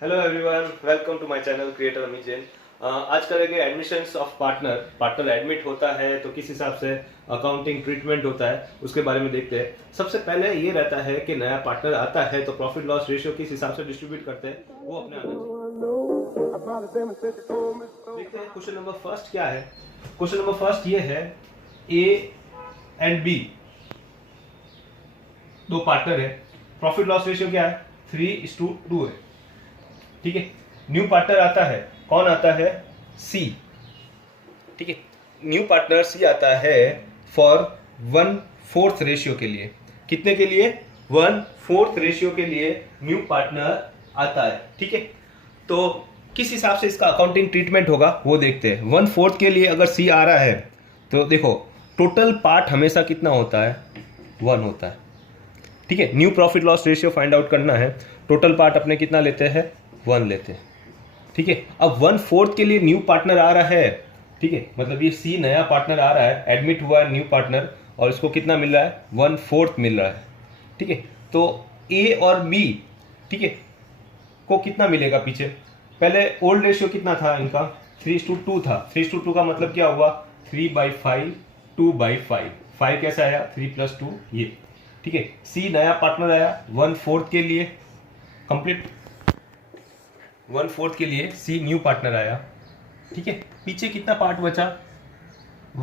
Hello everyone, welcome to my channel creator Amit Jain. आज करेंगे admissions of partner admit होता है तो किस हिसाब से अकाउंटिंग ट्रीटमेंट होता है उसके बारे में देखते हैं। सबसे पहले ये रहता है कि नया पार्टनर आता है तो प्रॉफिट लॉस रेशियो किस हिसाब से डिस्ट्रीब्यूट करते हैं वो अपने आना चाहिए। देखते हैं क्वेश्चन नंबर फर्स्ट क्या है। क्वेश्चन नंबर फर्स्ट ये है, ए एंड बी दो पार्टनर है, प्रॉफिट लॉस रेशियो क्या है 3:2 है। ठीक है, न्यू पार्टनर आता है, कौन आता है सी। ठीक है, न्यू पार्टनर सी आता है फॉर 1/4 रेशियो के लिए। कितने के लिए? 1/4 रेशियो के लिए न्यू पार्टनर आता है। ठीक है, तो किस हिसाब से इसका अकाउंटिंग ट्रीटमेंट होगा वो देखते हैं। 1/4 के लिए अगर सी आ रहा है तो देखो टोटल पार्ट हमेशा कितना होता है 1 होता है। ठीक है, new profit loss ratio find out करना है, टोटल पार्ट अपने कितना लेते हैं 1 लेते हैं। ठीक है, अब 1/4 के लिए न्यू पार्टनर आ रहा है। ठीक है, मतलब ये सी नया पार्टनर आ रहा है, एडमिट हुआ है न्यू पार्टनर और इसको कितना मिल रहा है 1/4 मिल रहा है। ठीक है, तो ए और बी ठीक है को कितना मिलेगा पीछे? पहले ओल्ड रेशियो कितना था इनका 3:2 था। 3:2 का मतलब क्या हुआ 3/5 2/5। 5 कैसे आया 3 + 2 ये। ठीक है, सी नया पार्टनर आया 1/4 के लिए, कंप्लीट 1/4 के लिए सी न्यू पार्टनर आया। ठीक है, पीछे कितना पार्ट बचा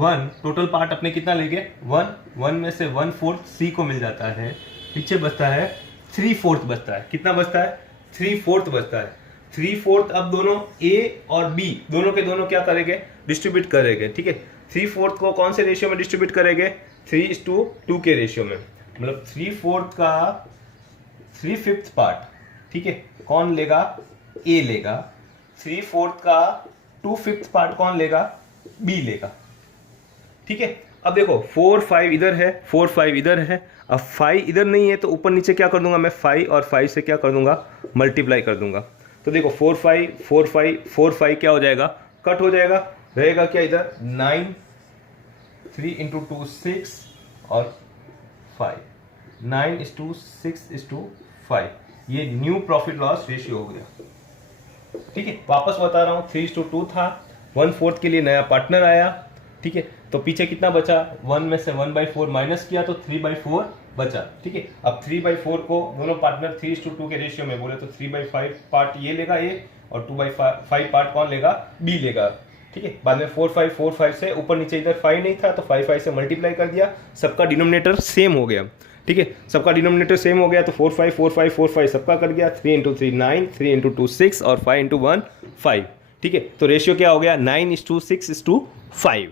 1, टोटल पार्ट अपने कितना लेंगे 1 में से 1/4 सी को मिल जाता है, पीछे बचता है 3/4 बचता है। कितना बचता है 3/4 बचता है। 3/4 अब दोनों ए और बी दोनों के दोनों क्या करेंगे डिस्ट्रीब्यूट करेंगे। ठीक है, 3/4 को कौन से रेशियो में डिस्ट्रीब्यूट करेंगे 3:2 के रेशियो में। मतलब 3/4 का 3/5 पार्ट ठीक है कौन लेगा ए लेगा, 3/4 का 2/5 पार्ट कौन लेगा बी लेगा। ठीक है, अब देखो 4 5 इधर है 4 5 इधर है, अब 5 इधर नहीं है तो ऊपर नीचे क्या कर दूंगा मैं 5 और 5 से क्या कर दूंगा मल्टीप्लाई कर दूंगा। तो देखो 4 5 4 5 4 5 क्या हो जाएगा कट हो जाएगा, रहेगा क्या इधर 9 3 × 2 6 और 5 9:6:5 ये न्यू प्रॉफिट लॉस रेशियो हो गया। ठीक है, वापस बता रहा हूँ 3:2 था, 1/4 के लिए नया पार्टनर आया। ठीक है, तो पीछे कितना बचा 1 में से 1/4 माइनस किया तो 3/4 बचा। ठीक है, अब 3/4 को दोनों पार्टनर 3:2 के रेशियो में बोले तो 3/5 पार्ट ये लेगा ए और 2/5 पार्ट कौन लेगा बी लेगा। ठीक है, बाद में 4 5 4 5 से ऊपर नीचे इधर 5 नहीं था तो 5 5 से मल्टीप्लाई कर दिया, सबका डिनोमिनेटर सेम हो गया। ठीक है, सबका डिनोमिनेटर सेम हो गया तो 4 5 4 5 4 5 सबका कर गया, 3 × 3 9 3 × 2 6 और 5 × 1 5। ठीक है, तो रेशियो क्या हो गया 9:6:5।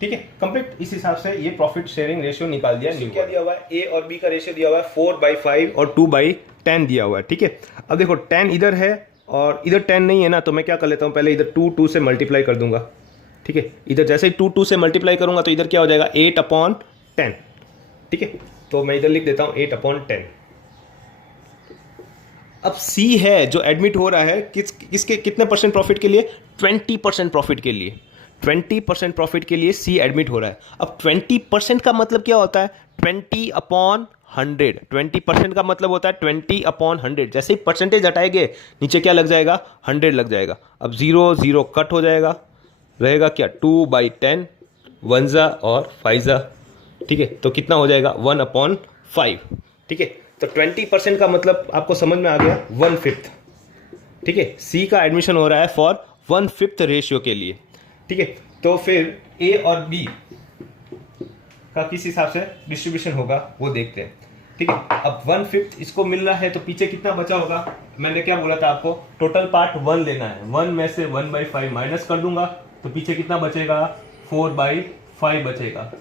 ठीक है, कंप्लीट इस हिसाब से ये प्रॉफिट शेयरिंग रेशियो निकाल दिया। क्या दिया हुआ है ए और बी का रेशियो दिया हुआ है 4/5 और 2/10 दिया हुआ है। ठीक है, अब देखो 10 इधर है और इधर 10 नहीं है ना, तो मैं क्या कर लेता हूँ पहले इधर 2 से मल्टीप्लाई कर दूंगा। ठीक है, इधर जैसे ही 2 से मल्टीप्लाई करूंगा तो इधर क्या हो जाएगा 8/10। ठीक है, तो मैं इधर लिख देता हूं 8/10। अब सी है जो एडमिट हो रहा है किसके कितने परसेंट प्रॉफिट के लिए 20% प्रॉफिट के लिए। 20% प्रॉफिट के लिए सी एडमिट हो रहा है। अब 20% का मतलब क्या होता है 20/100। 20% का मतलब होता है 20/100। जैसे ही परसेंटेज हटाएंगे नीचे क्या लग जाएगा 100 लग जाएगा। अब 0 0 कट हो जाएगा, रहेगा क्या 2/10 1 और 5। ठीक है, तो कितना हो जाएगा 1/5। ठीक है, तो 20% का मतलब आपको समझ में आ गया 1/5। ठीक है, सी का एडमिशन हो रहा है फॉर 1/5 रेशियो के लिए। ठीक है, तो फिर ए और बी का किस हिसाब से डिस्ट्रीब्यूशन होगा वो देखते हैं। ठीक है, अब 1/5 इसको मिल रहा है तो पीछे कितना बचा होगा, मैंने क्या बोला था आपको टोटल पार्ट 1 लेना है, 1 में से 1/5 माइनस कर दूंगा तो पीछे कितना बचेगा 4/5 बचेगा।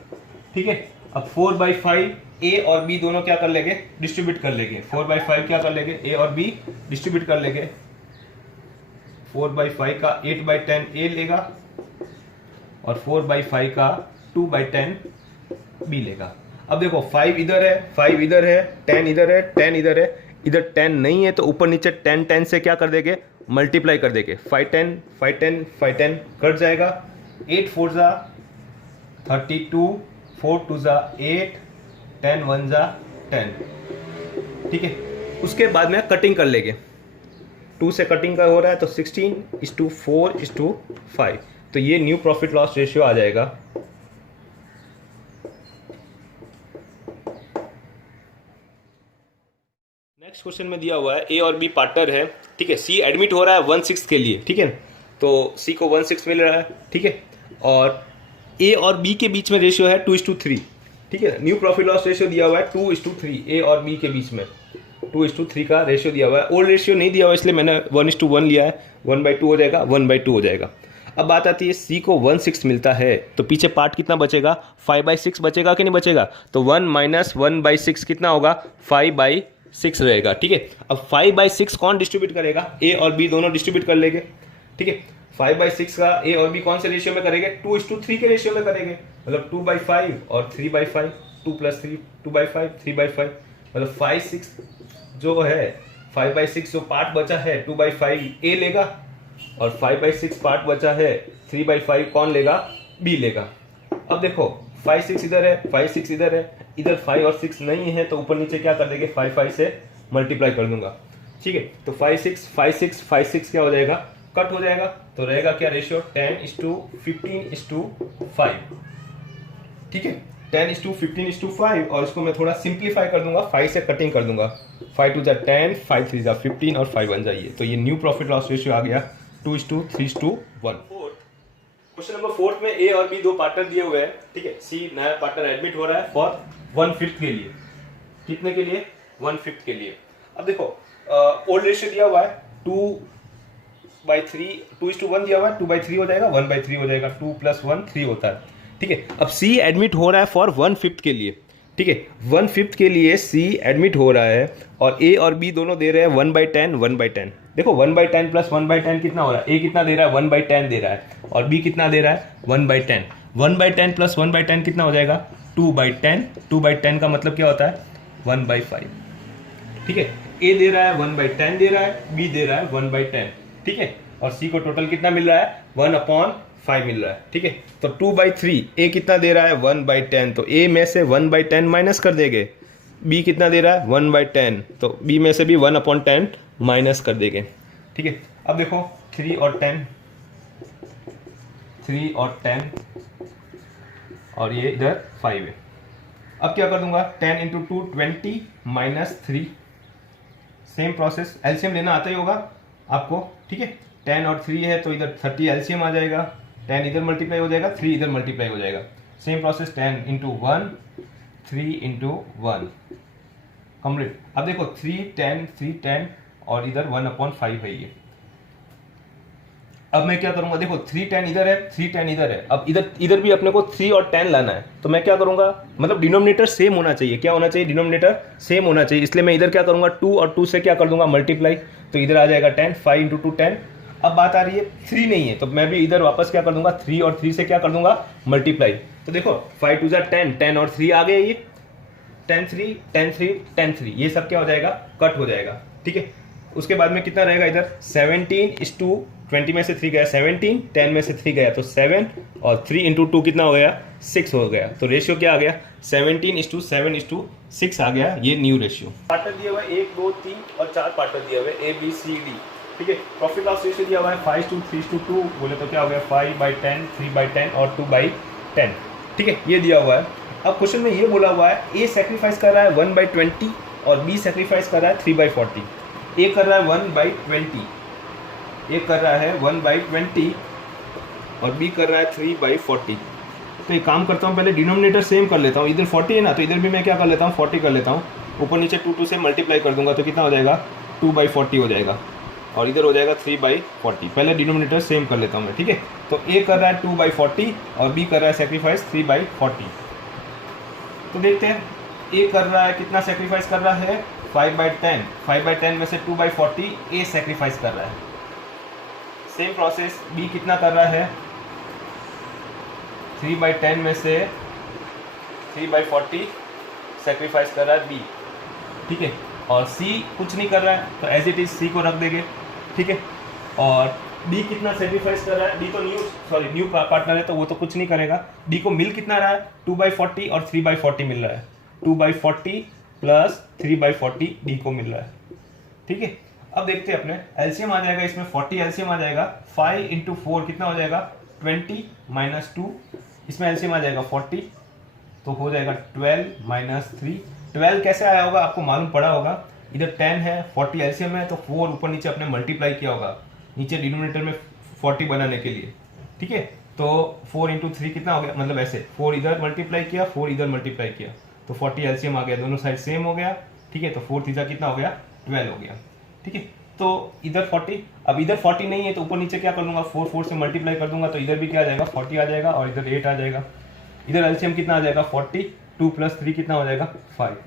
ठीक है, अब 4/5 ए और बी दोनों क्या कर लेंगे डिस्ट्रीब्यूट कर लेंगे। 4/5 क्या कर लेंगे ए और बी डिस्ट्रीब्यूट कर लेंगे। 4/5 का 8/10 ए लेगा और 4/5 का 2/10 बी लेगा। अब देखो 5 इधर है 5 इधर है 10 इधर है 10 इधर है, इधर 10 नहीं है तो ऊपर नीचे 10 10 से क्या कर देंगे मल्टीप्लाई कर देंगे। 5 10 5 10 5 10 कट जाएगा, 8 4 32 4 2 8 10 1 10। ठीक है, उसके बाद में कटिंग कर लेंगे। 2 से कटिंग का हो रहा है तो 16:4:5, तो ये न्यू प्रॉफिट लॉस रेशियो आ जाएगा। नेक्स्ट क्वेश्चन में दिया हुआ है ए और बी पार्टनर है, ठीक है। सी एडमिट हो रहा है 1/6 के लिए, ठीक है, तो सी को 1/6 मिल रहा है, ठीक है, और ए और बी के बीच में रेशियो है 2:3, ठीक है। न्यू प्रॉफिट लॉस रेशियो दिया हुआ है 2:3, ए और बी के बीच में 2:3 का रेशियो दिया हुआ है। ओल्ड रेशियो नहीं दिया हुआ इसलिए मैंने 1:1 लिया है, 1/2 हो जाएगा, 1/2 हो जाएगा। अब बात आती है सी को 1/6 मिलता है तो पीछे पार्ट कितना बचेगा, 5/6 बचेगा कि नहीं बचेगा, तो 1 - 1/6 कितना होगा, 5/6 रहेगा, ठीक है। अब 5/6 कौन डिस्ट्रीब्यूट करेगा, ए और बी दोनों डिस्ट्रीब्यूट कर लेंगे, ठीक है। 5/6 का ए और बी कौन से रेशियो में करेंगे, 2:3 के रेशियो में करेंगे, मतलब 2/5 और 3/5, 2 + 3 2/5, 3/5, मतलब 5/6 जो है, 5/6 जो पार्ट बचा है 2/5 ए लेगा, और 5/6 पार्ट बचा है 3/5 कौन लेगा, बी लेगा। अब देखो 5/6 इधर है, 5/6 इधर है, इधर 5 और 6 नहीं है तो ऊपर नीचे क्या कर देंगे, 5 से मल्टीप्लाई कर दूंगा, ठीक है। तो 5/6 5/6 5/6 क्या हो जाएगा, कट हो जाएगा, तो रहेगा क्या रेशियो, 10:15:5, ठीक है, 10:15:5, और इसको मैं थोड़ा सिंप्लीफाई कर दूंगा, 5 से कटिंग कर दूंगा, 5 2 10, 5 3 15 और 5 1 जाइए, तो ये न्यू प्रॉफिट लॉस रेशियो आ गया 2:3:1। क्वेश्चन नंबर 4 में ए और बी दो पार्टनर दिए हुए हैं, ठीक है। सी नया पार्टनर एडमिट हो रहा है फॉर 1/5 के लिए, कितने के लिए, 1/5 के लिए। अब देखो ओल्ड रेशियो दिया हुआ है 2/3, 2:1 दिया हुआ है, 2/3 हो जाएगा, 1/3 हो जाएगा, 2 + 1 3 होता है, ठीक है। अब सी एडमिट हो रहा है फॉर 1/5 के लिए, ठीक है, 1/5 के लिए सी एडमिट हो रहा है, और ए और बी दोनों दे रहे हैं 1/10 1/10। देखो 1/10 + 1/10 कितना हो रहा है, ए कितना दे रहा है 1/10 दे रहा है, और बी कितना दे रहा है 1/10, 1/10 + 1/10 कितना हो जाएगा 2/10, 2/10 का मतलब क्या होता है 1/5, ठीक है। ए दे रहा है 1/10 दे रहा है, बी दे रहा है 1/10, ठीक है, और सी को टोटल कितना मिल रहा है 1/5 मिल रहा है, ठीक है। तो 2/3 ए कितना दे रहा है 1/10, तो ए में से 1/10 माइनस कर देंगे, बी कितना दे रहा है 1/10, तो बी में से भी 1/10 माइनस कर देंगे, ठीक है। अब देखो 3 और 10, 3 और 10, और ये इधर 5 है। अब क्या कर दूंगा, 10 × 2 20 - 3, सेम प्रोसेस, एलसीएम लेना आता ही होगा आपको, ठीक है। 10 और 3 है तो इधर 30 एलसीएम आ जाएगा, 10 इधर मल्टीप्लाई हो जाएगा, 3 इधर मल्टीप्लाई हो जाएगा, सेम प्रोसेस, 10 × 1 3 × 1 कंप्लीट। अब देखो 3 10 3 10 और इधर 1/5 है ये। अब मैं क्या करूंगा, देखो 3 10 इधर है, 3 10 इधर है, अब इधर भी अपने को 3 और 10 लाना है, तो मैं क्या करूंगा, मतलब डिनोमिनेटर सेम होना चाहिए, क्या होना चाहिए, डिनोमिनेटर सेम होना चाहिए, इसलिए मैं इधर क्या करूंगा 2 और 2 से क्या कर दूंगा मल्टीप्लाई, तो इधर आ जाएगा 10, 5 × 2 10। अब बात आ रही है 3 नहीं है, तो मैं भी इधर वापस क्या कर दूंगा 3 और 3 से क्या कर दूंगा मल्टीप्लाई, तो देखो 5 2 10, 10 और 3 आ गए, ये 10 3 10 3 10 3, ये सब क्या हो जाएगा, कट हो जाएगा, ठीक है। उसके बाद में कितना रहेगा इधर 17:20 में से 3 गया 17, 10 में से 3 गया तो 7, और 3 × 2 कितना हो गया 6 हो गया, तो रेशियो क्या आ गया 17:7:6 आ गया, ये न्यू रेशियो। पार्टनर दिया हुआ है 1 2 3 और 4 पार्टनर दिया हुआ है ए बी सी डी, ठीक है। प्रॉफिट लॉस रेशियो दिया हुआ है 5:3:2, बोले तो क्या हो गया 5/10 3/10 और 2/10, ठीक है, ये दिया हुआ है। अब क्वेश्चन में ये बोला हुआ है ए सेक्रीफाइस कर रहा है 1/20 और बी सेक्रीफाइस कर रहा है 3/40। ए कर रहा है 1/20, ए कर रहा है 1/20 और बी कर रहा है 3/40। तो एक काम करता हूँ, पहले डिनोमिनेटर सेम कर लेता हूँ, इधर 40 है ना, तो इधर भी मैं क्या कर लेता हूँ 40 कर लेता हूँ, ऊपर नीचे 2 से मल्टीप्लाई कर दूंगा तो कितना हो जाएगा 2/40 हो जाएगा, और इधर हो जाएगा 3/40। पहले डिनोमिनेटर सेम कर लेता हूँ मैं, ठीक है। तो ए कर रहा है 2/40 और बी कर रहा है सेक्रीफाइस 3/40। तो देखते हैं ए कर रहा है कितना सेक्रीफाइस कर रहा है 5/10, 5/10 में से 2/40 ए सेक्रीफाइस कर रहा है। सेम प्रोसेस बी कितना कर रहा है 3/10 में से 3/40 सेक्रीफाइस कर रहा है बी, ठीक है। और सी कुछ नहीं कर रहा है तो एज इट इज सी को रख देंगे, ठीक है। और डी कितना सेक्रीफाइस कर रहा है, डी तो न्यू पार्टनर है तो वो तो कुछ नहीं करेगा। डी को मिल कितना रहा है 2/40 और 3/40 मिल रहा है, 2/40 + 3/40 डी को मिल रहा है, ठीक है। अब देखते हैं अपने एलसीएम आ जाएगा इसमें 40 एलसीएम आ जाएगा 5 इंटू 4 कितना हो जाएगा 20 माइनस 2, इसमें एलसीएम आ जाएगा 40 तो हो जाएगा 12 माइनस 3। 12 कैसे आया होगा आपको मालूम पड़ा होगा, इधर 10 है 40 एलसीएम है तो 4 ऊपर नीचे अपने मल्टीप्लाई किया होगा नीचे डिनोमिनेटर में 40 बनाने के लिए, ठीक है। तो 4 इंटू 3 कितना हो गया, मतलब ऐसे 4 इधर मल्टीप्लाई किया 4 इधर मल्टीप्लाई किया तो 40 एलसीएम आ गया, दोनों साइड सेम हो गया, ठीक है। तो 4 तीजा कितना हो गया 12 हो गया, ठीक है। तो इधर 40, अब इधर 40 नहीं है तो ऊपर नीचे क्या कर लूंगा 4 4 से मल्टीप्लाई कर दूंगा तो इधर भी क्या आ जाएगा 40 आ जाएगा और इधर 8 आ जाएगा। इधर एलसीएम कितना आ जाएगा 40, 2 प्लस 3 कितना हो जाएगा 5,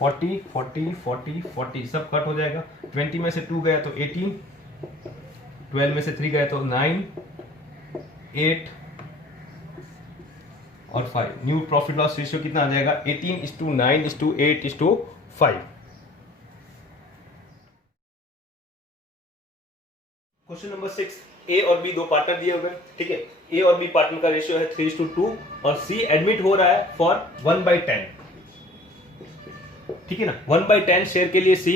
40 40 40 40 सब कट हो जाएगा। 20 में से 2 गया तो 18, 12 में से 3 गया तो 9, 8 और 5। न्यू प्रॉफिट लॉस रेशियो कितना आ जाएगा 18:9:8:5। क्वेश्चन नंबर 6, ए और बी दो पार्टनर दिए हुए, ठीक है। ए और बी पार्टनर का रेशियो है 3:2 और सी एडमिट हो रहा है फॉर 1/10, ठीक है ना। 1/10 शेयर के लिए सी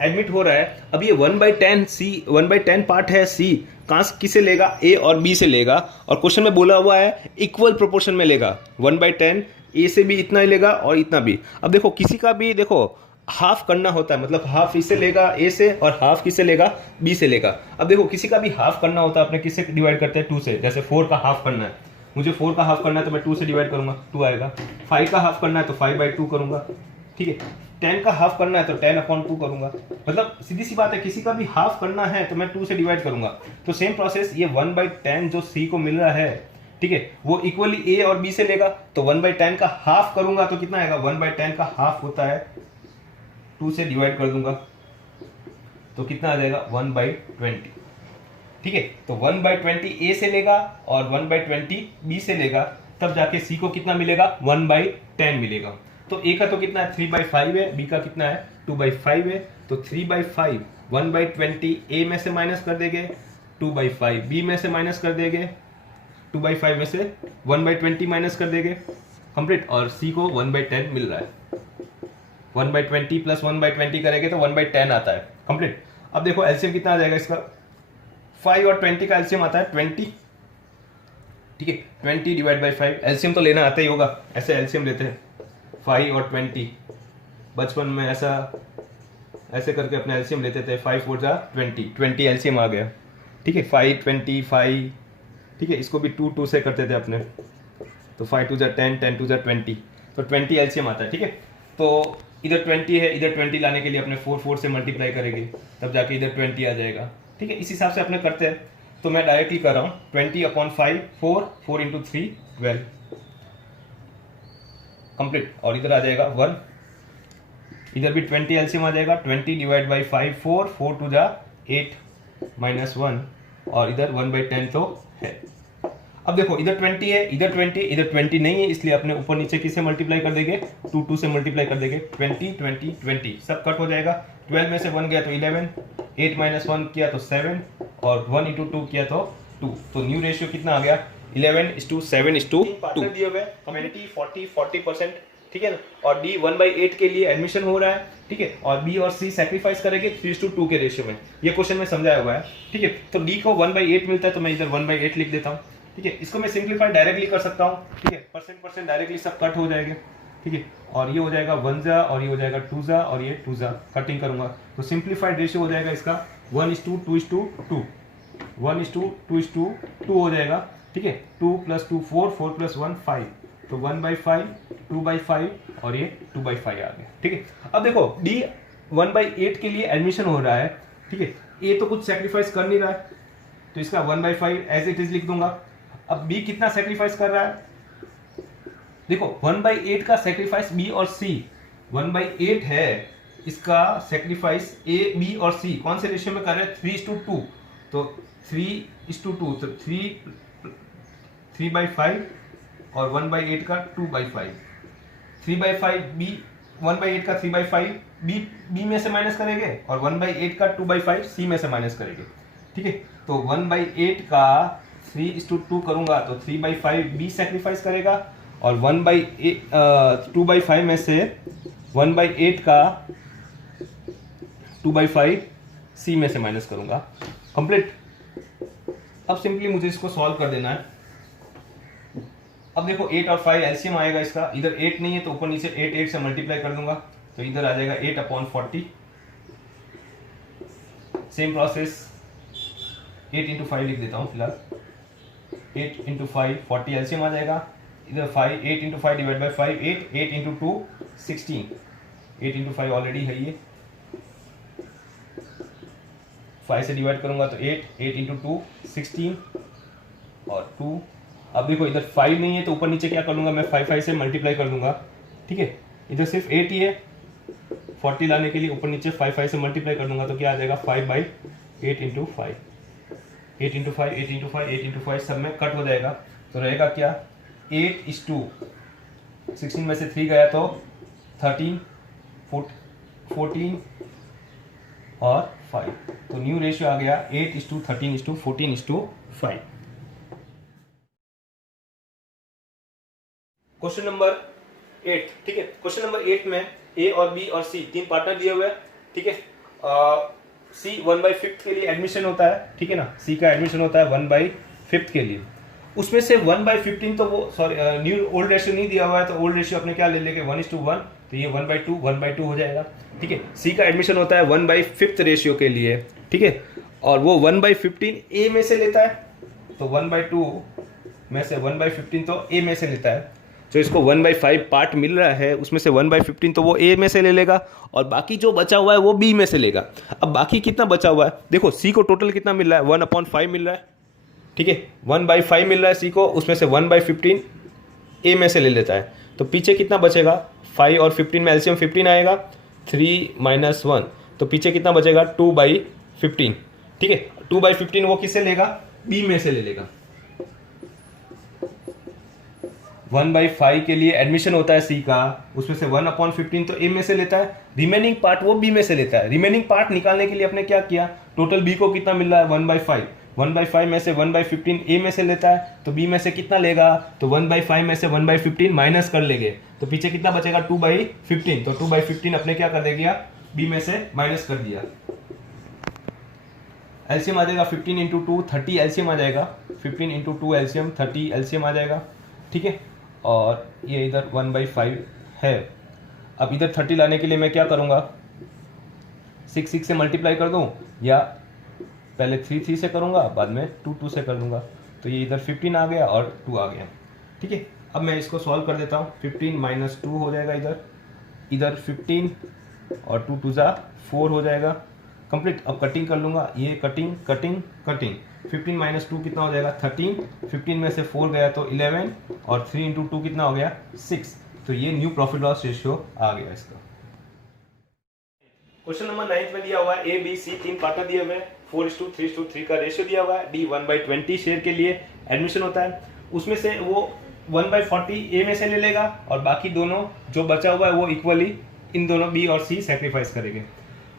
एडमिट हो रहा है। अब ये 1/10 सी 1/10 पार्ट है सी कहां किसे लेगा, ए और बी से लेगा और क्वेश्चन में बोला हुआ है इक्वल प्रोपोर्शन में लेगा। 1/10 ए से भी इतना ही लेगा और इतना भी। अब देखो किसी का भी देखो हाफ करना होता है, मतलब हाफ इसे लेगा ए से और हाफ किसे लेगा बी से लेगा। अब देखो किसी का भी हाफ करना होता है अपने किससे डिवाइड करते हैं 2 से, जैसे 4 का हाफ करना है, मुझे 4 का हाफ करना है तो मैं 2 से डिवाइड करूंगा 2 आएगा। 5 का हाफ करना है तो 5/2 करूंगा, ठीक है। 10 का हाफ करना है तो 10/2 करूंगा, मतलब सीधी सी बात है किसी का भी हाफ करना है तो मैं 2 से डिवाइड करूंगा। तो सेम प्रोसेस ये 1/10 जो सी को मिल रहा है, ठीक है, वो इक्वली ए और बी से लेगा तो 1/10 का हाफ करूंगा तो कितना आएगा 1/10 का हाफ होता है 2 से डिवाइड कर दूंगा तो कितना आ जाएगा 1/20, ठीक है। तो 1/20 ए से लेगा और 1/20 बी से लेगा, तब जाके सी को कितना मिलेगा 1/10 मिलेगा। तो ए का तो कितना है 3/5 है, बी का कितना है 2/5 है। तो 3/5 1/20 ए में से माइनस कर देंगे, 2/5 बी में से माइनस कर देंगे, 2/5 में से 1/20 माइनस कर देंगे, कंप्लीट। और सी को 1/10 मिल रहा है। 1/20 प्लस 1/20 करेंगे तो 1/10 आता है, कंप्लीट। अब देखो एलसीएम कितना आ जाएगा इसका, 5 और 20 का एलसीएम आता है 20, ठीक है। 20 डिवाइड बाई 5, एलसीएम तो लेना आता ही होगा, ऐसे एलसीएम लेते हैं 5 और 20। बचपन में ऐसे करके अपने एलसीएम लेते थे, 5 4 जा 20 एलसीएम आ गया, ठीक है। 5 20 5, ठीक है। इसको भी 2 से करते थे अपने, तो 5 2 जा 10 10 2 जा 20, तो 20 एलसीएम आता है, ठीक है। तो इधर 20 है, इधर 20 लाने के लिए अपने 4 4 से मल्टीप्लाई करेंगे तब जाके इधर 20 आ जाएगा, ठीक है। इस हिसाब से अपने करते हैं। तो मैं डायरेक्टली कर रहा हूँ 20/5 4 इंटू 3 12, कंप्लीट। और इधर आ जाएगा 1, इधर भी 20 एलसीएम आ जाएगा, 20 डिवाइड बाई 5 4 2 जा 8 माइनस 1 और इधर 1/10 तो है। अब देखो इधर 20 है, इधर 20, इधर 20 नहीं है, इसलिए अपने ऊपर नीचे किससे मल्टीप्लाई कर देंगे 2 से मल्टीप्लाई कर देंगे, 20 20 20 सब कट हो जाएगा। 12 में से 1 गया तो 11, 8 माइनस 1 किया तो 7 और 1 इंटू 2 किया तो 2। तो न्यू रेशियो कितना आ गया 11:7:2। पार्टनर दिए हुए कम्युनिटी 40%, ठीक है ना। और डी 1/8 के लिए एडमिशन हो रहा है, ठीक है। और बी और सी सैक्रिफाइस करेंगे 3:2 के रेशियो में, ये क्वेश्चन में समझाया हुआ है, ठीक है। तो डी को 1/8 मिलता है तो मैं इधर 1/8 लिख देता हूँ, ठीक है। इसको मैं सिंप्लीफाई डायरेक्टली कर सकता हूँ, ठीक है। परसेंट डायरेक्टली सब कट हो जाएंगे, ठीक है। और ये हो जाएगा 1 जा और ये हो जाएगा 2 जा और ये 2 जा, कटिंग करूंगा तो सिंप्लीफाइड रेशियो हो जाएगा इसका 1:2:2, 1:2:2 हो जाएगा, ठीक है। 2 + 2 4 4 + 1 5, तो 1/5 2/5 और ये 2/5 आ गया, ठीक है। अब देखो डी 1/8 के लिए एडमिशन हो रहा है, ठीक है। ए तो कुछ सेक्रीफाइस कर नहीं रहा है तो इसका 1/5 एज इट इज लिख दूंगा। अब बी कितना सेक्रीफाइस कर रहा है, देखो 1/8 का सेक्रीफाइस बी और सी 1/8 है, इसका सेक्रीफाइस ए बी और सी कौन से रेशियो में कर रहे हैं 3:2, तो 3:2 तो 3/5 और 1/8 का 2/5, 3/5 बी 1/8 का 3/5 बी में से माइनस करेंगे और 1/8 का 2/5 सी में से माइनस करेंगे, ठीक है। तो 1/8 का 3:2 करूंगा तो 3/5 बी सेक्रीफाइस करेगा और 2/5 में से 1/8 का 2/5 सी में से माइनस करूंगा। कंप्लीट। अब सिंपली मुझे इसको सॉल्व कर देना है। अब देखो 8 और 5 एलसीएम आएगा इसका, इधर 8 नहीं है तो ऊपर नीचे 8 से मल्टीप्लाई कर दूंगा, तो इधर आ जाएगा 8/40। सेम प्रोसेस 8 × 5 लिख देता हूँ फिलहाल। 8 × 5 40 एलसीएम आ जाएगा, इधर 5 8 × 5 डिवाइड बाई 5 8 × 2 16। 8 × 5 ऑलरेडी है ये, 5 से डिवाइड करूंगा तो 8 × 2 16 और 2। अब देखो इधर 5 नहीं है तो ऊपर नीचे क्या कर लूंगा मैं, 5 से मल्टीप्लाई कर दूंगा। ठीक है, इधर सिर्फ 8 ही है, 40 लाने के लिए ऊपर नीचे 5 से मल्टीप्लाई कर दूंगा तो क्या आ जाएगा 5/8 × 5। 8 × 5 8 × 5 8 × 5 सब में कट हो जाएगा, तो रहेगा क्या 8:16 में से 3 गया तो 13 14 और 5, तो न्यू रेशियो आ गया 8:13:14:5। Question number 8। ठीक है, क्वेश्चन नंबर 8 में ए और बी और सी तीन पार्टनर दिए हुए हैं। ठीक है, सी 1/5 के लिए एडमिशन होता है। ठीक है ना, सी का एडमिशन होता है 1/5 के लिए। उसमें से 1/15 तो वो सॉरी न्यू ओल्ड रेशियो नहीं दिया हुआ है, तो ओल्ड रेशियो अपने क्या ले लेंगे 1:1, तो ये 1/2 हो जाएगा। ठीक है, सी का एडमिशन होता है 1/5 रेशियो के लिए। ठीक है, और वो 1/15 ए में से लेता है, तो 1/2 में से 1/15 तो ए में से लेता है। जो इसको 1/5 पार्ट मिल रहा है उसमें से 1/15 तो वो ए में से ले लेगा, और बाकी जो बचा हुआ है वो बी में से लेगा। अब बाकी कितना बचा हुआ है, देखो सी को टोटल कितना मिल रहा है 1/5 मिल रहा है। ठीक है, 1/5 मिल रहा है सी को, उसमें से 1/15 ए में से ले लेता है, तो पीछे कितना बचेगा 5 और 15 में एलसीएम 15 आएगा, 3 - 1, तो पीछे कितना बचेगा 2/15। ठीक है, 2/15 वो किससे लेगा, बी में से ले लेगा। 1/5 के लिए एडमिशन होता है सी का, उसमें से 1/15 तो ए में से लेता है, रिमेनिंग पार्ट वो बी में से लेता है। रिमेनिंग पार्ट निकालने के लिए अपने क्या किया, टोटल बी को कितना मिल रहा है 1/5, 1/5 में से 1/15 ए में से लेता है, तो बी में से कितना लेगा, तो 1/5 में से 1/15 माइनस कर लेंगे, तो पीछे कितना बचेगा 2/15, तो 2/15 अपने क्या कर देगा बी में से माइनस कर दिया। एलसीएम आ जाएगा 15 × 2 30 एलसीएम आ जाएगा, 15 × 2 एलसीएम 30 एलसीएम आ जाएगा। ठीक है, और ये इधर 1/5 है। अब इधर 30 लाने के लिए मैं क्या करूँगा, 6 से मल्टीप्लाई कर दूँ, या पहले 3 से करूँगा, बाद में 2 से कर दूँगा, तो ये इधर 15 आ गया और 2 आ गया। ठीक है, अब मैं इसको सॉल्व कर देता हूँ। 15 - 2 हो जाएगा, इधर 15 और 2 2 4 हो जाएगा। कंप्लीट। अब कटिंग कर लूँगा, ये कटिंग कटिंग कटिंग, 15 - 2 कितना हो जाएगा 13, 15 में से 4 गया तो 11, और 3 × 2 कितना हो गया 6, तो ये न्यू प्रॉफिट लॉस रेशियो आ गया इसका। क्वेश्चन नंबर 9 में दिया हुआ है ए बी सी तीन पार्टनर दिए हुए हैं, 4:3:3 का रेशियो दिया हुआ है। डी 1/20 शेयर के लिए एडमिशन होता है, उसमें से वो 1/40 ए में से ले लेगा, और बाकी दोनों जो बचा हुआ है वो इक्वली इन दोनों बी और सी सेक्रीफाइस करेंगे।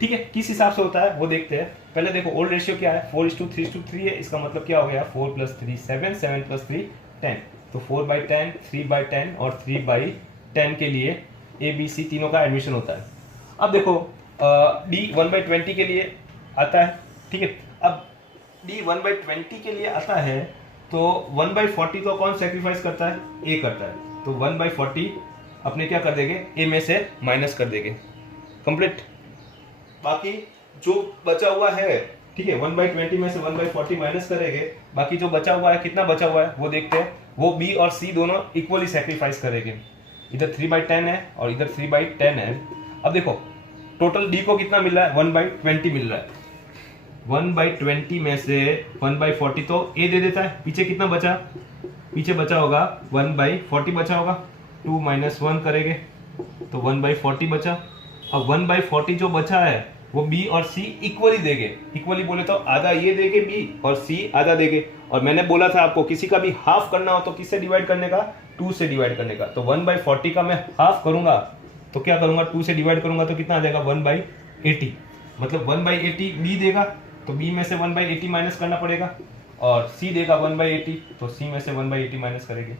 ठीक है, किस हिसाब से होता है वो देखते हैं। पहले देखो ओल्ड रेशियो क्या है 4:3:3 है, इसका मतलब क्या हो गया 4 + 3 7, 7 + 3 10, तो 4/10 3/10 और 3/10 के लिए ए बी सी तीनों का एडमिशन होता है। अब देखो डी 1/20 के लिए आता है। ठीक है, अब डी 1/20 के लिए आता है, तो 1/40 तो कौन सेक्रीफाइस करता है, ए करता है, तो 1/40 अपने क्या कर देंगे ए में से माइनस कर देंगे। कंप्लीट। बाकी जो बचा हुआ है, ठीक है, 1/20 में से 1/40 माइनस करेंगे, बाकी जो बचा हुआ है कितना बचा हुआ है वो देखते हैं। वो बी और सी दोनों इक्वली सेक्रीफाइस करेंगे, इधर 3/10 है और इधर 3/10 है। अब देखो टोटल डी को कितना मिल रहा है 1/20 मिल रहा है, 1/20 में से 1/40 तो ए दे देता है, पीछे कितना बचा, पीछे बचा होगा 1/40 बचा होगा, 2 - 1 करेंगे तो 1/40 बचा। अब 1/40 जो बचा है वो बी और सी इक्वली देंगे, इक्वली बोले तो आधा ये देंगे बी और सी आधा देंगे। और मैंने बोला था आपको किसी का भी हाफ करना हो तो किससे डिवाइड करने का, 2 से डिवाइड करने का। तो 1/40 का मैं हाफ करूंगा तो क्या करूंगा 2 से डिवाइड करूंगा तो कितना आ जाएगा 1/80, मतलब 1/80 बी देगा तो बी में से 1/80 माइनस करना पड़ेगा, और सी देगा 1/80 तो सी में से 1/80 माइनस करेंगे।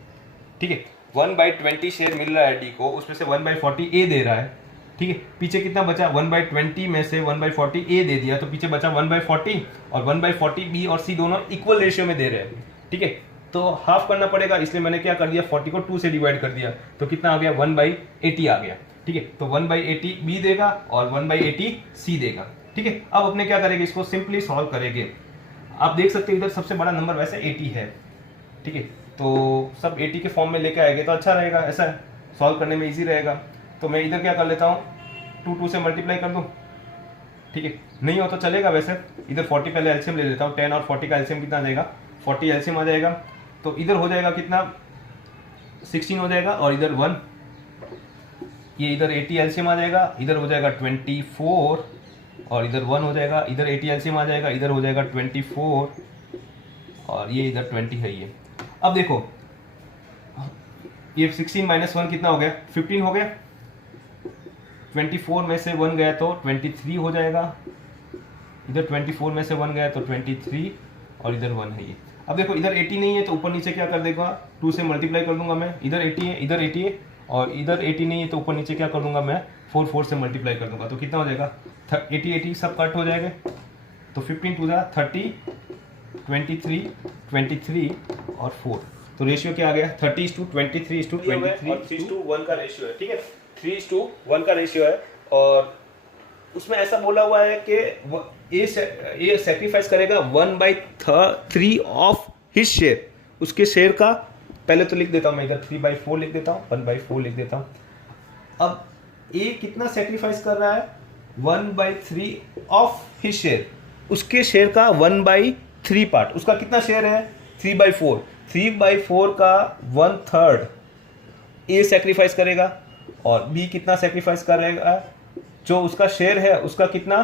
ठीक है, 1/20 शेयर मिल रहा है डी को, उसमें से 1/40 ए दे रहा है, ठीक है, पीछे कितना बचा 1/20 में से 1/40 ए दे दिया, तो पीछे बचा 1/40 और 1/40 बी और सी दोनों इक्वल रेशियो में दे रहे हैं। ठीक है, तो हाफ करना पड़ेगा, इसलिए मैंने क्या कर दिया 40 को 2 से डिवाइड कर दिया, तो कितना आ गया 1/80 आ गया। ठीक है, तो 1/80 बी देगा और 1/80 सी देगा। ठीक है, अब अपने क्या करेंगे, इसको सिंपली सॉल्व करेंगे। आप देख सकते हो इधर सबसे बड़ा नंबर वैसे 80 है। ठीक है, तो सब 80 के फॉर्म में लेके आएंगे तो अच्छा रहेगा, ऐसा सॉल्व करने में इजी रहेगा। तो मैं इधर क्या कर लेता हूँ 2 से मल्टीप्लाई कर दूँ। ठीक है, नहीं हो तो चलेगा, वैसे इधर 40 पहले एलसीएम ले लेता हूँ, 10 और 40 का एलसीएम कितना आ जाएगा 40 एलसीएम आ जाएगा, तो इधर हो जाएगा कितना 16 हो जाएगा और इधर 1, ये इधर 80 एलसीएम आ जाएगा, इधर हो जाएगा 24 और इधर 1 हो जाएगा, इधर 80 एलसीएम आ जाएगा, इधर हो जाएगा 24 और ये इधर 20 है ये। अब देखो ये 16 - 1 कितना हो गया 15 हो गया, 24 में से 1 गया तो 23 हो जाएगा, इधर 24 में से 1 गया तो 23 और इधर 1 है ये। अब देखो इधर 80 नहीं है तो ऊपर नीचे क्या कर देगा 2 से मल्टीप्लाई कर दूंगा मैं, इधर 80 है इधर 80 है और इधर 80 नहीं है तो ऊपर नीचे क्या कर दूंगा मैं 4 से मल्टीप्लाई कर दूंगा, तो कितना हो जाएगा 80 सब कट हो जाएगा, तो 15 2 30 23 और 4, तो रेशियो क्या आ गया 30:23:23 और 3:1 का रेशियो है। ठीक है, 3:1 का रेशियो है और उसमें ऐसा बोला हुआ है कि ये सेक्रीफाइस करेगा 1/3 ऑफ हिज शेयर, उसके शेयर का। पहले तो लिख देता हूं मैं इधर 3/4 लिख देता हूं, 1/4 लिख देता हूं। अब ए कितना सेक्रीफाइस कर रहा है 1/3 ऑफ हिज शेयर, उसके शेयर का 1/3 पार्ट, उसका कितना शेयर है 3/4, 3/4 का 1/3 ए सेक्रीफाइस करेगा और बी कितना सेक्रीफाइस करेगा, जो उसका शेयर है उसका कितना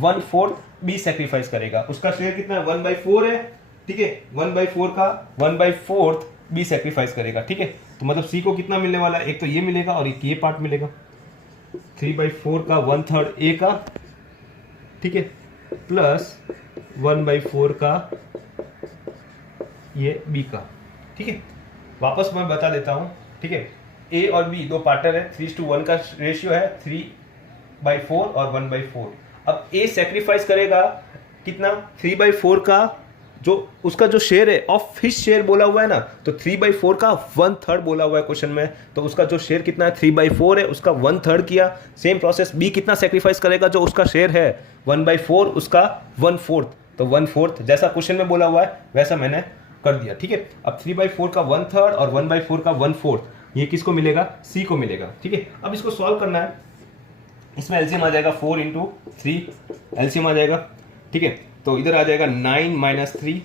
1/4 बी सेक्रीफाइस करेगा, उसका शेयर कितना 1/4 है। ठीक है, 1/4 का 1/4 बी सेक्रीफाइस करेगा। ठीक है, तो मतलब सी को कितना मिलने वाला है, एक तो ये मिलेगा और एक ये पार्ट मिलेगा, 3/4 का 1/3 ए का, ठीक है, प्लस 1/4 का ये बी का। ठीक है, वापस मैं बता देता हूं। ठीक है, ए और बी दो पार्टनर है, 3:1 का रेशियो है, 3/4 और 1/4। अब ए सेक्रीफाइस करेगा कितना 3/4 का, जो उसका जो शेयर है ऑफ हिज शेयर बोला हुआ है ना, तो 3/4 का 1/3 बोला हुआ है क्वेश्चन में, तो उसका जो शेयर कितना है 3/4 है, उसका 1/3 किया। सेम प्रोसेस बी कितना सेक्रीफाइस करेगा, जो उसका शेयर है 1/4 उसका 1/4, तो 1/4 जैसा क्वेश्चन में बोला हुआ है वैसा मैंने कर दिया। ठीक है, अब 3/4 का 1/3 और 1/4 का 1/4 ये किसको मिलेगा सी को मिलेगा। ठीक है, अब इसको सॉल्व करना है, इसमें एलसीएम आ जाएगा 4 × 3 एलसीएम आ जाएगा। ठीक है, तो इधर आ जाएगा 9 - 3,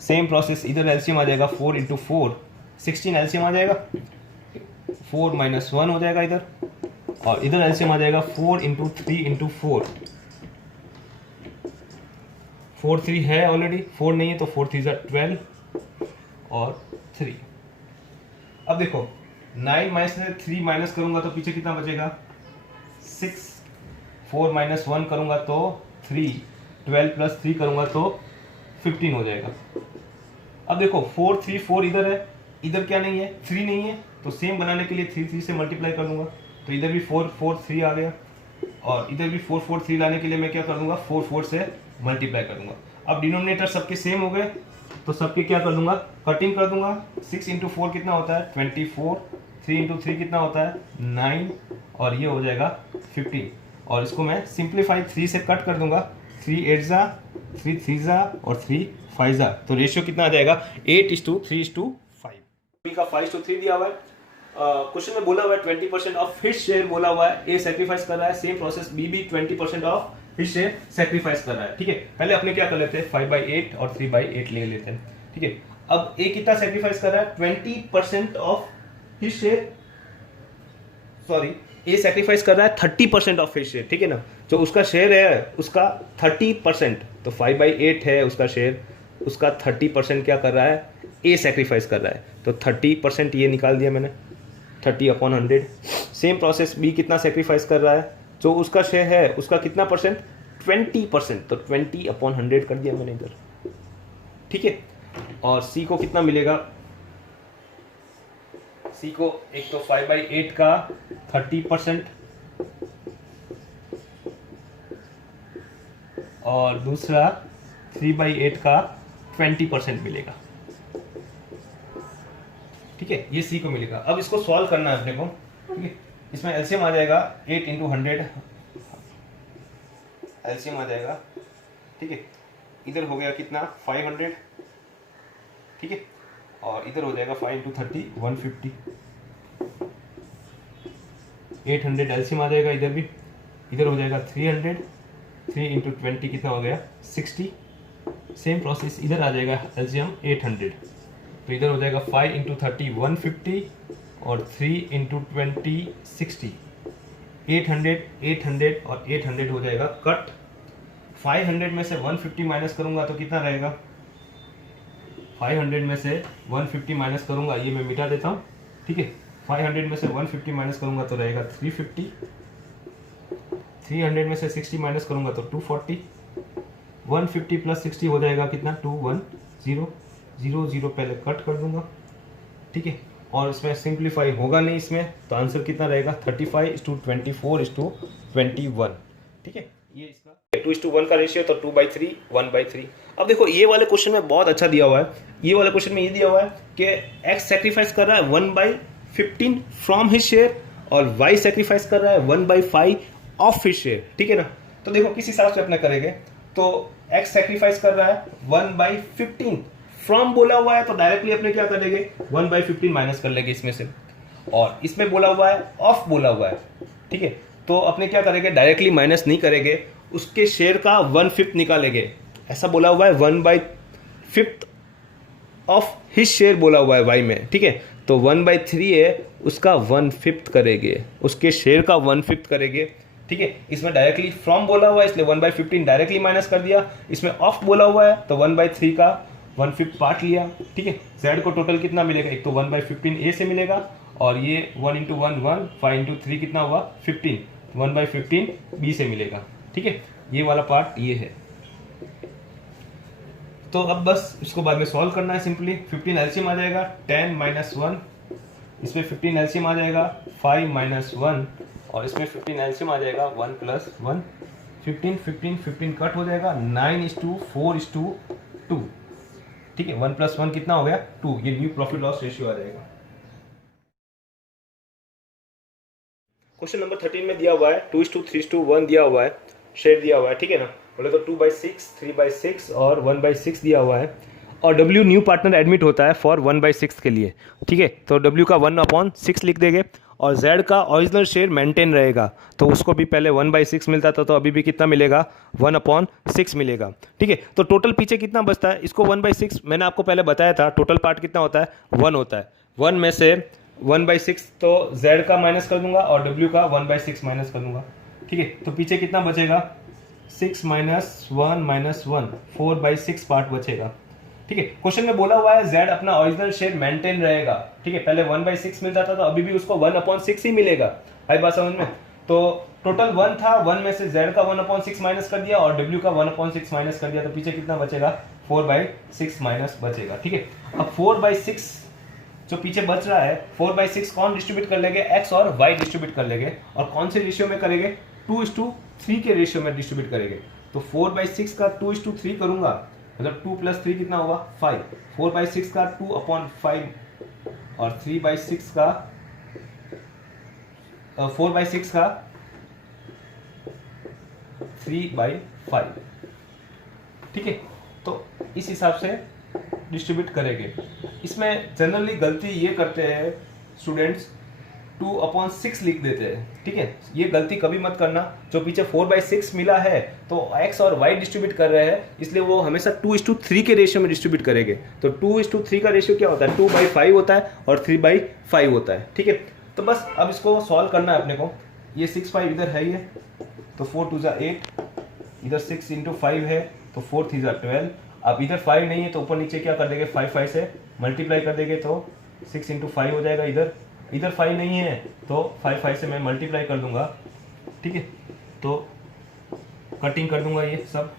सेम प्रोसेस इधर एलसीएम आ जाएगा 4 × 4 16 एलसीएम आ जाएगा, 4 - 1 हो जाएगा इधर, और इधर एलसीएम आ जाएगा 4 × 3 × 4, 4 3 है ऑलरेडी, 4 नहीं है तो 4 3 12 और 3। अब देखो 9 में से 3 माइनस करूंगा तो पीछे कितना बचेगा 6, 4 - 1 करूंगा तो 3, 12 + 3 करूंगा तो 15 हो जाएगा। अब देखो 4 3 4 इधर है, इधर क्या नहीं है 3 नहीं है, तो सेम बनाने के लिए 3 3 से मल्टीप्लाई कर दूंगा, तो इधर भी 4 4 3 आ गया, और इधर भी 4 4 3 लाने के लिए मैं क्या कर दूंगा 4 4 से मल्टीप्लाई कर दूंगा। अब डिनोमिनेटर सबके सेम हो गए तो सबके क्या कर दूंगा कटिंग कर दूंगा। 6 × 4 कितना होता है 24, 3 × 3 कितना होता है 9 और ये हो जाएगा 15, और इसको मैं सिंप्लीफाई 3 से कट कर दूंगा, 3 8 जा 3 3 जा और 3 5 जा, तो रेशियो कितना आ जाएगा 8:3:5। बी का 5:3 दिया हुआ है, क्वेश्चन में बोला हुआ है 20% ऑफ हिज शेयर बोला हुआ है, ए सेक्रीफाइस कर रहा है, सेम प्रोसेस बी भी 20% ऑफ हिज शेयर सेक्रीफाइस कर रहा है। ठीक है, पहले अपने क्या कर लेते हैं 5/8 और 3/8 ले लेते हैं। ठीक है, अब ए कितना सेक्रीफाइस कर रहा है 20% of his share, sorry a sacrifice कर रहा है 30% ऑफ हिज शेयर। ठीक है ना, जो उसका शेयर है उसका 30%, तो 5/8 है उसका शेयर, उसका 30% क्या कर रहा है ए सेक्रीफाइस कर रहा है, तो 30% ये निकाल दिया मैंने 30/100। सेम प्रोसेस बी कितना सेक्रीफाइस कर रहा है, जो उसका शेयर है उसका कितना परसेंट 20%, तो 20/100 कर दिया मैंने इधर। ठीक है, और सी को कितना मिलेगा, सी को एक तो 5/8 का 30%, और दूसरा 3/8 का 20% मिलेगा। ठीक है, ये सी को मिलेगा। अब इसको सॉल्व करना है अपने को। ठीक है, इसमें एलसीएम आ जाएगा 8 × 100 एलसीएम आ जाएगा। ठीक है, इधर हो गया कितना 500। ठीक है, और इधर हो जाएगा 5 × 30 150। 800 एलसीएम आ जाएगा इधर भी। इधर हो जाएगा 300। 3 × 20 कितना हो गया 60। सेम प्रोसेस इधर आ जाएगा एलसीएम 800। तो इधर हो जाएगा 5 × 30 150 और 3 × 20 60। 800 800 और 800 हो जाएगा कट। 500 में से 150 माइनस करूंगा तो कितना रहेगा? 500 में से 150 माइनस करूंगा, ये मैं मिटा देता हूँ। ठीक है, 500 में से 150 माइनस करूंगा तो रहेगा 350। 300 में से 60 माइनस करूंगा तो 240। 150 प्लस 60 हो जाएगा कितना 210। 0 पहले कट कर दूंगा। ठीक है, और इसमें सिंप्लीफाई होगा नहीं इसमें, तो आंसर कितना रहेगा 35:24:21। ठीक है, ये इसका 2:1 का रेशियो, तो 2/3 1/3। अब देखो ये वाले क्वेश्चन में बहुत अच्छा दिया हुआ है। ये वाले क्वेश्चन में ये दिया हुआ है कि एक्स सेक्रीफाइस कर रहा है 1/15 फ्रॉम हिज शेयर और वाई सेक्रीफाइस कर रहा है 1/5 ऑफ हिज शेयर। ठीक है ना, तो देखो किस हिसाब से अपने करेंगे। तो एक्स सेक्रीफाइस कर रहा है 1/15 फ्रॉम बोला हुआ है, तो डायरेक्टली अपने क्या करेंगे 1/15 माइनस कर लेंगे इसमें से। और इसमें बोला हुआ है ऑफ बोला हुआ है। ठीक है, तो अपने क्या करेंगे डायरेक्टली माइनस नहीं करेंगे, उसके शेयर का 1/5 निकालेंगे। ऐसा बोला हुआ है 1/5 ऑफ हिज शेयर बोला हुआ है वाई में। ठीक है, तो 1/3 है, उसका 1/5 करेंगे, उसके शेयर का 1/5 करेंगे। ठीक है, इसमें डायरेक्टली फ्रॉम बोला हुआ है इसलिए 1/15 डायरेक्टली माइनस कर दिया। इसमें ऑफ बोला हुआ है तो 1/3 का 1/5 पार्ट लिया। ठीक है, जेड को टोटल कितना मिलेगा, एक तो 1/15 ए से मिलेगा और ये 1 × 1 1 5 × 3 कितना हुआ 15, 1/15 बी से मिलेगा। ठीक है, ये वाला पार्ट ये है। तो अब बस इसको बाद में सॉल्व करना है सिंपली। 15 एलसीएम आ जाएगा 10 - 1, इसमें 15 एलसीएम आ जाएगा 5 - 1 और इसमें 15 एलसीएम आ जाएगा 1 + 1। 15 15 15 कट हो जाएगा 9:4:2। ठीक है, 1 + 1 कितना हो गया 2। ये न्यू प्रॉफिट लॉस रेशियो आ जाएगा। क्वेश्चन नंबर 13 में दिया हुआ है 2:3:1 दिया हुआ है, शेयर दिया हुआ है। ठीक है ना, बोले तो 2/6 3/6 और 1/6 दिया हुआ है और W न्यू पार्टनर एडमिट होता है फॉर 1/6 के लिए। ठीक है, तो W का 1/6 लिख देंगे और Z का ओरिजिनल शेयर मेंटेन रहेगा, तो उसको भी पहले 1/6 मिलता था, तो अभी भी कितना मिलेगा 1/6 मिलेगा। ठीक है, तो टोटल पीछे कितना बचता है, इसको 1/6 मैंने आपको पहले बताया था, टोटल पार्ट कितना होता है 1 होता है। 1 में से 1/6 तो Z का माइनस कर दूंगा और W का 1/6 माइनस कर दूंगा। ठीक है, तो पीछे कितना बचेगा 6 - 1 - 1 4/6 पार्ट बचेगा। ठीक है, क्वेश्चन में बोला हुआ है Z अपना ओरिजिनल शेयर मेंटेन रहेगा। ठीक है, पहले 1/6 मिलता था तो अभी भी उसको 1/6 ही मिलेगा। आई बात समझ में? तो टोटल 1 था, 1 में से Z का 1/6 माइनस कर दिया और W का 1/6 माइनस कर दिया, तो पीछे कितना बचेगा 4/6 माइनस बचेगा। ठीक है, अब 4/6 जो पीछे बच रहा है 4/6 कौन डिस्ट्रीब्यूट कर लेंगे, एक्स और वाई डिस्ट्रीब्यूट कर लेंगे। और कौन से रेशियो में करेंगे 2:3 के रेशियो में डिस्ट्रीब्यूट करेंगे। तो 4/6 का 2:3 करूंगा, मतलब 2 + 3 कितना होगा 5। 4/6 का 2/5 और 3/6 का 4/6 का 3/5। ठीक है, तो इस हिसाब से डिस्ट्रीब्यूट करेंगे। इसमें जनरली गलती ये करते हैं स्टूडेंट्स 2/6 लिख देते हैं। ठीक है, ये गलती कभी मत करना। जो पीछे 4/6 मिला है तो x और y डिस्ट्रीब्यूट कर रहे हैं, इसलिए वो हमेशा 2:3 के रेशियो में डिस्ट्रीब्यूट करेंगे। तो 2:3 का रेशियो क्या होता है 2/5 होता है और 3/5 होता है। ठीक है, तो बस अब इसको सॉल्व करना है अपने को। ये 6/5 इधर है, ये तो 4 × 2 = 8, इधर 6 × 5 है तो 4 × 3 = 12। अब इधर 5 नहीं है तो ऊपर नीचे क्या कर देंगे 5 से मल्टीप्लाई कर देंगे तो 6 × 5 हो जाएगा। इधर 5 नहीं है तो 5 से मैं मल्टीप्लाई कर दूंगा। ठीक है, तो कटिंग कर दूंगा ये सब,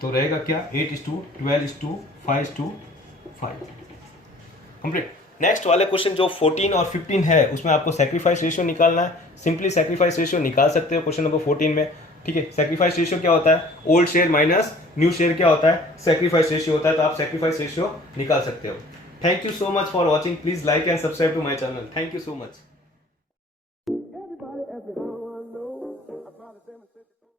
तो रहेगा क्या 8:12:5:5 कंप्लीट। नेक्स्ट वाले क्वेश्चन जो 14 और 15 है उसमें आपको सैक्रिफाइस रेशियो निकालना है। सिंपली सैक्रिफाइस रेशियो निकाल सकते हो क्वेश्चन नंबर 14 में। ठीक है, सैक्रिफाइस रेशियो क्या होता है, old share minus new share क्या होता है, सैक्रिफाइस रेशियो होता है, तो आप सैक्रिफाइस रेशियो निकाल सकते हो। Thank you so much for watching, please like and subscribe to my channel, thank you so much.